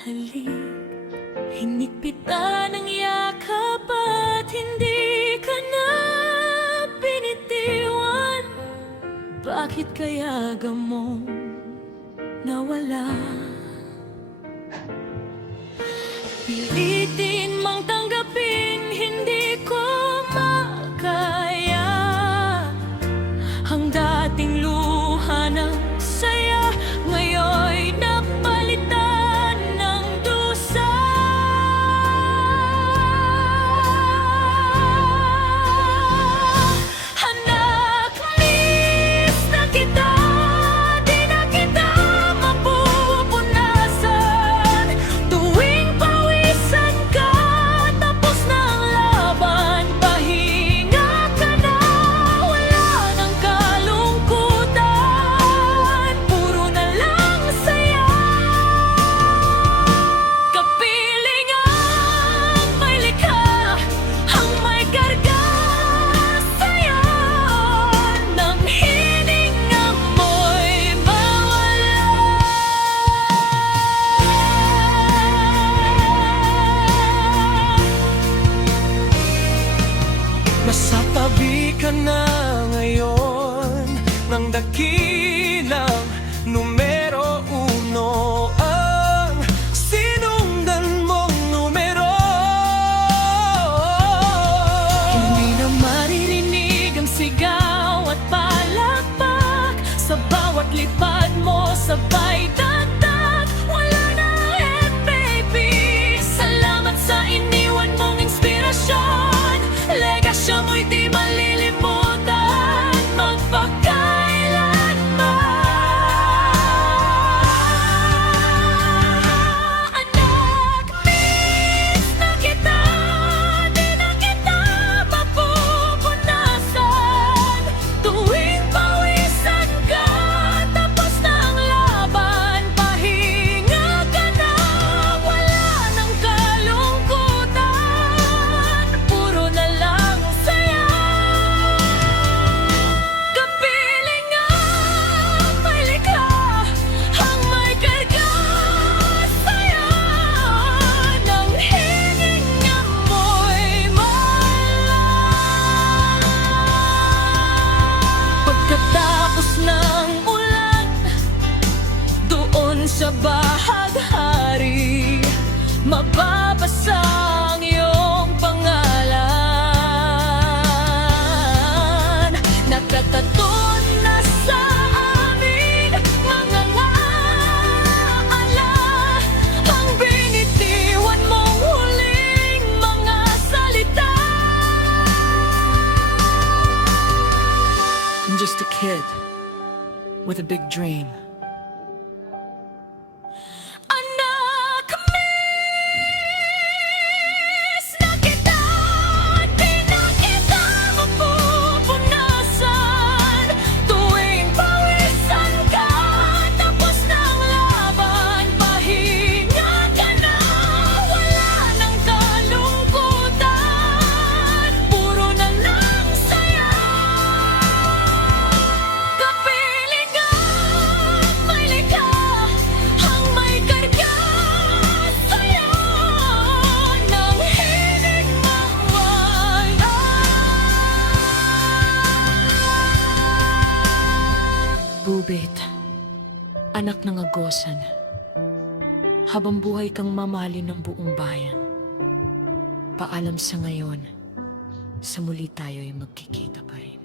halik, hinigpitan ng yakap at hindi ka na binitiwan. Bakit kaya gamong nawala? Pilitin mang tanggapin, hindi ko makaya ang dating luha ng saya, ngayon'y napalitan ng dusa. Anak, miss na kita, di na kita mapupunasan. Tuwing pawisan ka, tapos na ang laban, pahinga ka na, wala nang kalungkutan, puro na lang saya. Kapiling ang may likha, ang may karga saya, nang hininga mo'y mawala. Nasa tabi ka na ngayon ng dakilang numero uno, ang sinundan mong numero. Hindi na maririnig ang sigaw at palakpak, sa bawat lipad mo sabay dagdag. Wala na baby, salamat sa iniwan mong inspirasyon. Legasyon mo'y di malilimutan magpakailanman. Anak, miss na kita, di na kita mapupunasan. Tuwing pawisan ka, tapos na ang laban, pahinga ka na, wala nang kalungkutan, puro na lang saya. Kapiling ang may likha, ang may karga saya, nang hininga mo'y mawala. Pagkatapos ng ulan, doon sa bahaghari, mababasa ang iyong pangalan. Nakataton na sa amin mga ngaala, ang binitiwan mong huling mga salita. I'm just a kid with a big dream. Anak, miss na kita, di na kita mapupunasan. Tuwing pawisan ka, tapos na ang laban, pahinga ka na, wala nang kalungkutan, puro na lang saya. Kapiling ang may likha, ang may karga saya, nang hininga wala. Bubit, anak ng agosan, habang buhay kang mamahalin ng buong bayan. Paalam sa ngayon, sa muli tayo'y magkikita pa rin.